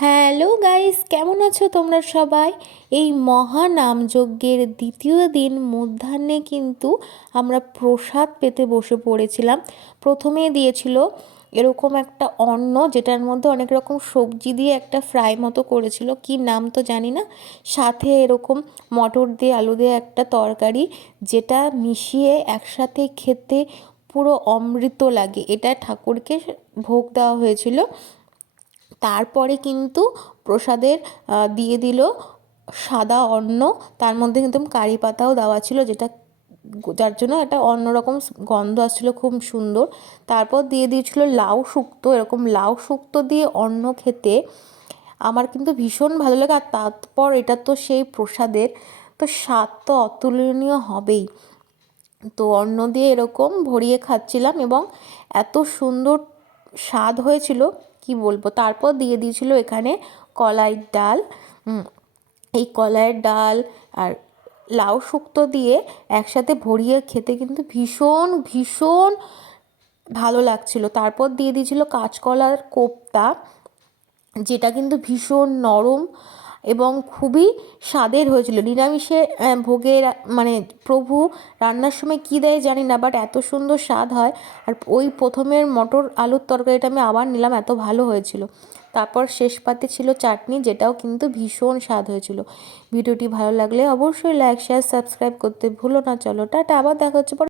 Hello guys, কেমন আছো তোমরা সবাই? এই মহানাম যজ্ঞের দ্বিতীয় দিন মধ্যাহ্নে কিন্তু আমরা প্রসাদ পেতে বসে পড়েছিলাম। প্রথমে দিয়েছিল এরকম একটা অন্ন, যেটার মধ্যে অনেক রকম সবজি দিয়ে একটা ফ্রাই মতো করেছিল। কি নাম তো জানি না। সাথে এরকম মটর দিয়ে আলু দিয়ে একটা তরকারি, যেটা মিশিয়ে একসাথে খেতে পুরো অমৃত লাগে। এটা ঠাকুরকে ভোগ দেওয়া হয়েছিল। তারপরে কিন্তু প্রসাদের দিয়ে দিল সাদা অন্ন। তার মধ্যে কিন্তু কারি পাতাও দেওয়া ছিল যেটা যার জন্য একটা অন্যরকম গন্ধ আসছিল, খুব সুন্দর। তারপর দিয়ে দিয়েছিল লাউ শুক্তো। এরকম লাউ শুক্তো দিয়ে অন্ন খেতে আমার কিন্তু ভীষণ ভালো লাগে। আর তারপর এটা তো সেই প্রসাদের, তো স্বাদ তো অতুলনীয় হবেই। তো অন্ন দিয়ে এরকম ভরিয়ে খাচ্ছিলাম এবং এত সুন্দর স্বাদ হয়েছিল, কি বলব? তারপর দিয়ে দিয়েছিল এখানে কলাইয়ের ডাল। এই কলাইয়ের ডাল আর লাউ শুক্তো দিয়ে একসাথে ভরিয়ে খেতে কিন্তু ভীষণ ভীষণ ভালো লাগছিল। তারপর দিয়ে দিয়েছিল কাঁচকলার কোপ্তা, যেটা কিন্তু ভীষণ নরম এবং খুবই স্বাদের হয়েছিল। নিরামিষে ভোগের মানে প্রভু রান্নার সময় কী দেয় জানি না বাট এত সুন্দর স্বাদ হয়। আর ওই প্রথমের মটর আলুর তরকারিটা আমি আবার নিলাম, এত ভালো হয়েছিল। তারপর শেষ পাতে ছিল চাটনি, যেটাও কিন্তু ভীষণ স্বাদ হয়েছিল। ভিডিওটি ভালো লাগলে অবশ্যই লাইক শেয়ার সাবস্ক্রাইব করতে ভুলো না। চলো, টাটা, আবার দেখা হচ্ছে